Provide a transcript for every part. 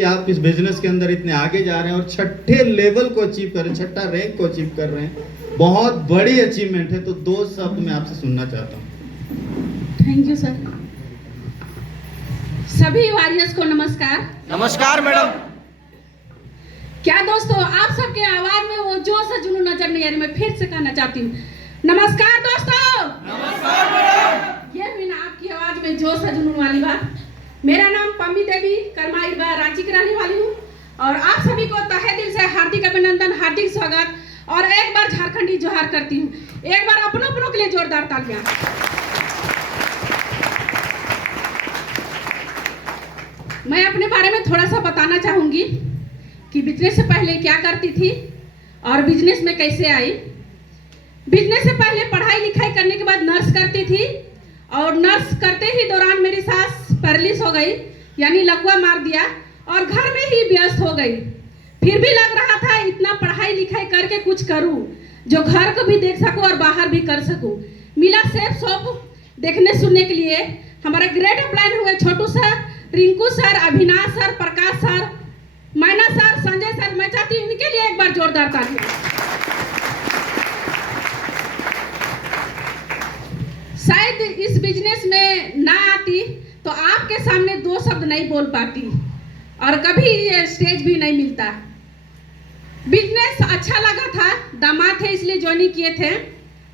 कि आप इस बिजनेस के अंदर इतने आगे जा रहे हैं और छठे लेवल को अचीव कर रहे हैं, छठा रैंक को अचीव कर रहे हैं, बहुत बड़ी अचीवमेंट है। तो 2 शब्द मैं आपसे सुनना चाहता हूँ। Thank you sir. सभी वॉरियर्स को नमस्कार। नमस्कार मैडम। क्या दोस्तों, आप सबके आवाज में वो जोश और जुनून नजर नहीं आ रही। मैं फिर से कहना चाहती हूँ, नमस्कार दोस्तों। नमस्कार मैडम। ये भी ना आपकी आवाज में जोश और जुनून वाली बात। मेरा नाम पम्मी देवी करमाई बा रांची की रहने वाली हूँ और आप सभी को तहे दिल से हार्दिक अभिनंदन, हार्दिक स्वागत और एक बार झारखंडी जोहार करती हूँ। एक बार अपनों के लिए जोरदार तालियां। मैं अपने बारे में थोड़ा सा बताना चाहूंगी कि बिजनेस से पहले क्या करती थी और बिजनेस में कैसे आई। बिजनेस से पहले पढ़ाई लिखाई करने के बाद नर्स करती थी और नर्स करते ही दौरान मेरी सास पैरालिस हो गई, यानी लकवा मार दिया और घर में ही व्यस्त हो गई। फिर भी लग रहा था इतना पढ़ाई लिखाई करके कुछ करूं जो घर को भी देख सकूं और बाहर भी कर सकूं। मिला सेफ शॉप देखने सुनने के लिए। हमारा ग्रेट अपलाइन हुए Chhotu sir, Rinku sir, Abhinash sir, Prakash sir, Maina sir, Sanjay sir. मैं चाहती हूँ इनके लिए एक बार जोरदार तालियां। शायद इस बिजनेस में ना आती तो आपके सामने 2 शब्द नहीं बोल पाती और कभी ये स्टेज भी नहीं मिलता। बिजनेस अच्छा लगा था, दामाद थे इसलिए ज्वाइनिंग किए थे।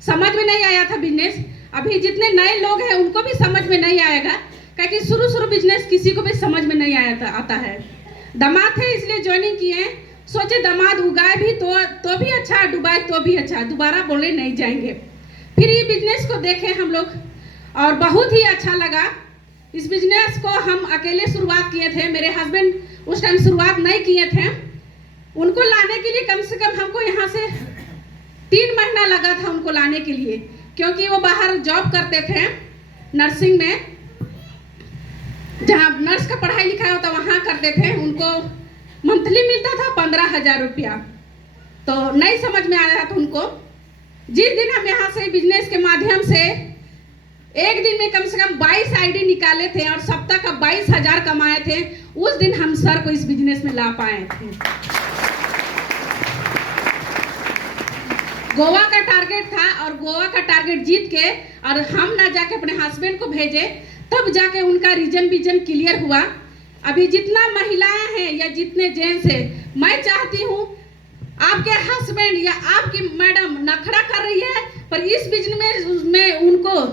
समझ में नहीं आया था बिजनेस। अभी जितने नए लोग हैं उनको भी समझ में नहीं आएगा, क्योंकि शुरू बिजनेस किसी को भी समझ में नहीं आता है। दामाद थे इसलिए ज्वाइनिंग किए। सोचे दामाद उगाए भी तो भी अच्छा, डुबाए तो भी अच्छा, दोबारा बोले नहीं जाएंगे। फिर ये बिजनेस को देखे हम लोग और बहुत ही अच्छा लगा। इस बिजनेस को हम अकेले शुरुआत किए थे। मेरे हस्बैंड उस टाइम शुरुआत नहीं किए थे। उनको लाने के लिए कम से कम हमको यहाँ से 3 महीना लगा था उनको लाने के लिए, क्योंकि वो बाहर जॉब करते थे नर्सिंग में, जहाँ नर्स का पढ़ाई लिखाई होता वहाँ करते थे। उनको मंथली मिलता था 15,000 रुपया। तो नहीं समझ में आया था उनको। जिस दिन हम यहाँ से बिजनेस के माध्यम से एक दिन में कम से कम 22 आईडी निकाले थे और सप्ताह का 22,000 कमाए थे, उस दिन हम सर को इस बिजनेस में ला पाए थे। गोवा का टारगेट था और गोवा का टारगेट जीत के और हम ना जाके अपने हस्बैंड को भेजे, तब जाके उनका रीजन क्लियर हुआ। अभी जितना महिलाएं हैं या जितने जेंट्स हैं, मैं चाहती हूँ आपके हस्बैंड या आपकी मैडम नखरा कर रही है, पर इस बिजनेस में उनको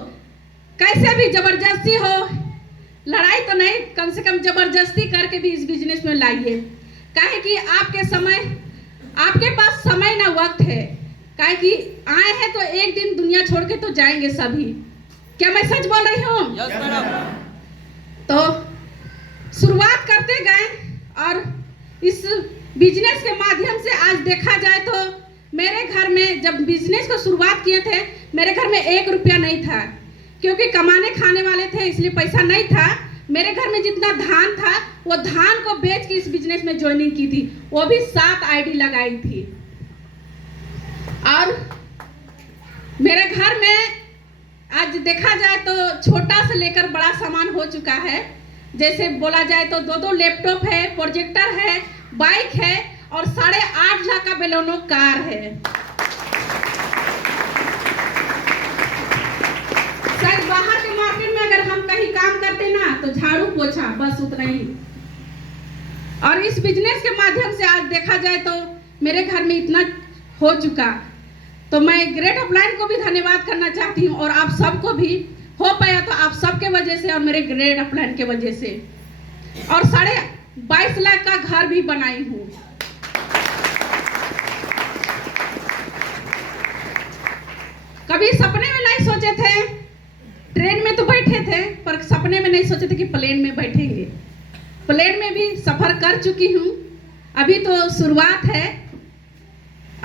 कैसे भी जबरदस्ती हो, लड़ाई तो नहीं, कम से कम जबरदस्ती करके भी इस बिजनेस में लाइए। काहे कि आपके पास समय ना वक्त है। काहे कि आए हैं तो एक दिन दुनिया छोड़ के तो जाएंगे सभी। क्या मैं सच बोल रही हूँ? Yes madam. तो शुरुआत करते गए और इस बिजनेस के माध्यम से आज देखा जाए तो मेरे घर में जब बिजनेस को शुरुआत किए थे, मेरे घर में 1 रुपया नहीं था, क्योंकि कमाने खाने वाले थे इसलिए पैसा नहीं था। मेरे घर में जितना धान था वो धान को बेच के इस बिजनेस में ज्वाइनिंग की थी, वो भी 7 आईडी लगाई थी। और मेरे घर में आज देखा जाए तो छोटा से लेकर बड़ा सामान हो चुका है। जैसे बोला जाए तो 2 लैपटॉप है, प्रोजेक्टर है, बाइक है और 8.5 लाख का बेलोनो कार है। शायद बाहर के मार्केट में अगर हम कहीं काम करते ना तो झाड़ू पोछा, बस उतना ही। और इस बिजनेस के माध्यम से आज देखा जाए तो मेरे घर में इतना हो चुका। तो मैं ग्रेट अपलाइन को भी धन्यवाद करना चाहती हूँ और आप सबको भी हो पाया तो आप सबके वजह से और मेरे ग्रेट अपलाइन के वजह से। और 22.5 लाख का घर भी बनाई हूँ। कभी सपने में नहीं सोचे थे, ट्रेन में तो बैठे थे पर सपने में नहीं सोचे थे कि प्लेन में बैठेंगे। प्लेन में भी सफर कर चुकी हूँ, अभी तो शुरुआत है।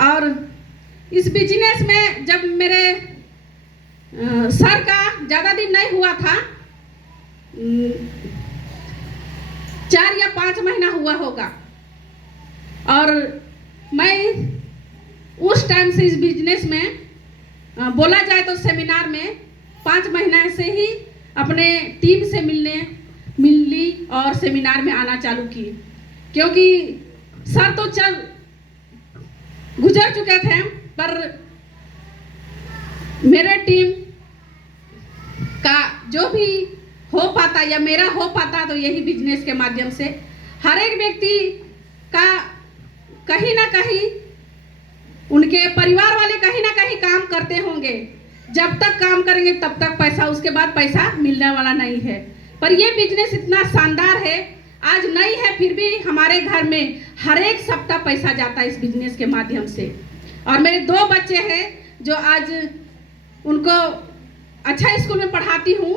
और इस बिजनेस में जब मेरे सर का ज़्यादा दिन नहीं हुआ था, 4 या 5 महीना हुआ होगा, और मैं उस टाइम से इस बिजनेस में बोला जाए तो सेमिनार में 5 महीना से ही अपने टीम से मिली और सेमिनार में आना चालू की। क्योंकि सर तो गुजर चुके थे, पर मेरे टीम का जो भी हो पाता या मेरा हो पाता तो यही बिजनेस के माध्यम से। हर एक व्यक्ति का कहीं ना कहीं उनके परिवार वाले कहीं ना कहीं काम करते होंगे, जब तक काम करेंगे तब तक पैसा, उसके बाद पैसा मिलने वाला नहीं है। पर ये बिजनेस इतना शानदार है, आज नहीं है फिर भी हमारे घर में हर एक सप्ताह पैसा जाता है इस बिजनेस के माध्यम से। और मेरे 2 बच्चे हैं जो आज उनको अच्छा स्कूल में पढ़ाती हूँ,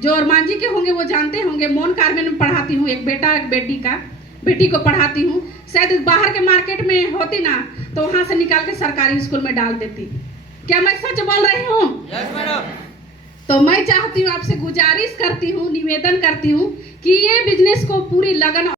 जो अरमान जी के होंगे वो जानते होंगे, मोन कार्मेल में पढ़ाती हूँ, एक बेटा एक बेटी को पढ़ाती हूँ। शायद बाहर के मार्केट में होती ना तो वहाँ से निकाल के सरकारी स्कूल में डाल देती। क्या मैं सच बोल रही हूँ? Yes madam. तो मैं चाहती हूँ, आपसे गुजारिश करती हूँ, निवेदन करती हूँ कि ये बिजनेस को पूरी लगन